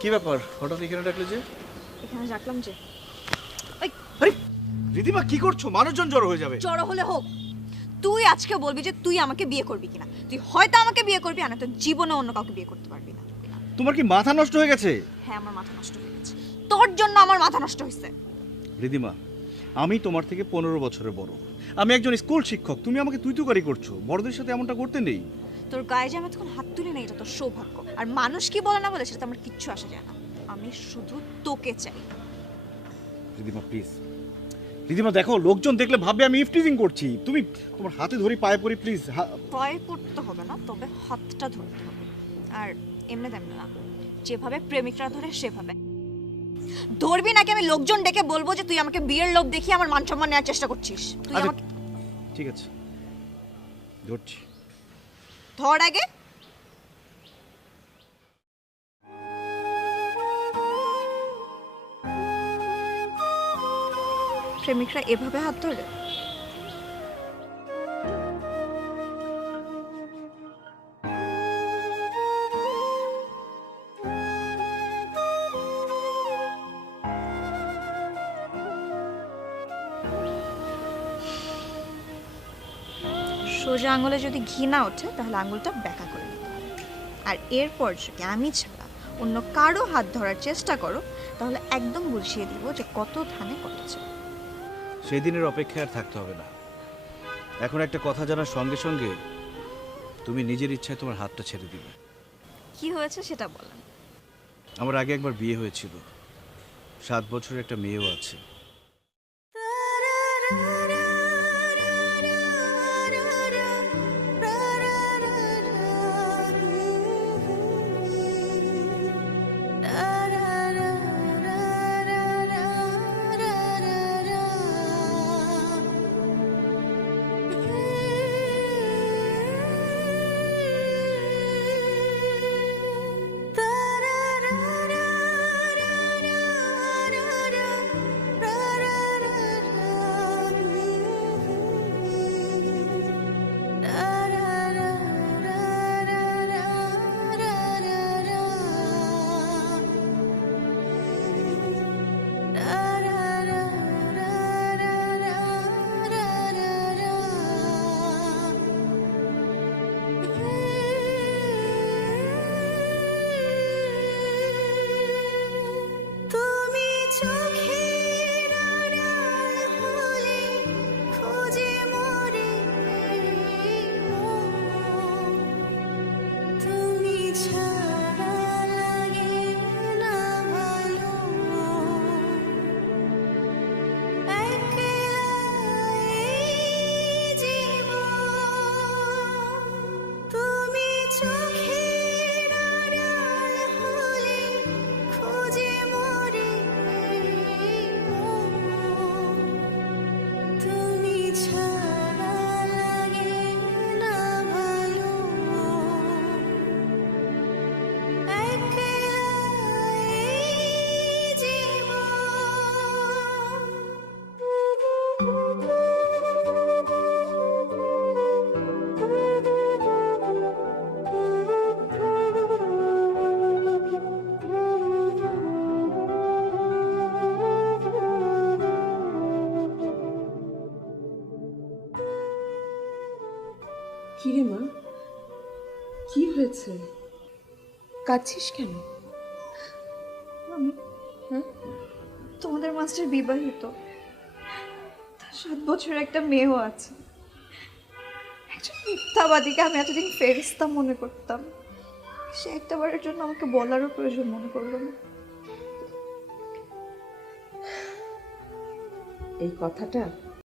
কি ব্যাপার? হঠাৎ এখানে ডাকলে যে? এখানে রাখলাম যে। আরে! রিদিমা কি করছ? মানুষজন জড়ো হয়ে যাবে। জড়ো হলে হোক। তুই আজকে বলবি যে তুই আমাকে বিয়ে করবি কিনা। তুই হয়তো আমাকে বিয়ে করবি আর না তো জীবনে অন্য কাউকে বিয়ে করতে পারবি না। তোমার কি মাথা নষ্ট হয়ে গেছে? হ্যাঁ আমার মাথা নষ্ট হয়ে গেছে। তোর জন্য আমার মাথা নষ্ট হয়েছে রিদিমা আমি তোমার থেকে পনেরো বছরের বড়। আমি একজন স্কুল শিক্ষক তুমি আমাকে তুই তুকারি করছ। বড়দের সাথে এমনটা করতে নেই। তোর গায়ে যে আমি তখন হাত তুলি না এটা তোর সৌভাগ্য। আর মানুষ কি বলে না বলে সেটা আমার কিচ্ছু আসা যায় না। আমি শুধু তোকে চাই। রিদিমা প্লিজ রিদিমা দেখো লোকজন দেখলে ভাববে আমি ইফটিজিং করছি। তুমি তোমার হাতে ধরি পায়ে পড়ি প্লিজ পায়ে পড়তে হবে না তবে হাতটা ধরতে হবে। আর এমনি তেমনি না যেভাবে প্রেমিকরা ধরে সেভাবে। ধরবি নাকি আমি লোকজন ডেকে বলব যে তুই আমাকে বিয়ের লোভ দেখিয়ে আমার মান সম্মান নেওয়ার চেষ্টা করছিস? তুই আচ্ছা আমাকে ঠিক আছে। ধরছি। ধর আগে। প্রেমিকরা এভাবে হাত ধরে? সোজা আঙুলে যদি ঘি না ওঠে তাহলে আঙুলটা ব্যাকা করে নিতে হবে। আর এরপর যদি আমি ছাড়া অন্য কারও হাত ধরার চেষ্টা করো তাহলে একদম বুঝিয়ে দিব যে কত ধানে কটেছে সেই দিনের অপেক্ষায় আর থাকতে হবে না। এখন একটা কথা জানার সঙ্গে সঙ্গে তুমি নিজের ইচ্ছায় তোমার হাতটা ছেড়ে দিবে। কি হয়েছে সেটা বলেন। আমার আগে একবার বিয়ে হয়েছিল। সাত বছরের একটা মেয়েও আছে। কিরে মা? কি হয়েছে? কাঁদছিস কেন? আমি? তোমাদের মাস্টার বিবাহিত। তার সাত বছরের একটা মেয়েও আছে। একজন মিথ্যাবাদীকে আমি এতদিন ফেরিস্তা মনে করতাম। সে একটা বারের জন্য আমাকে বলারও প্রয়োজন মনে করল না। এই কথাটা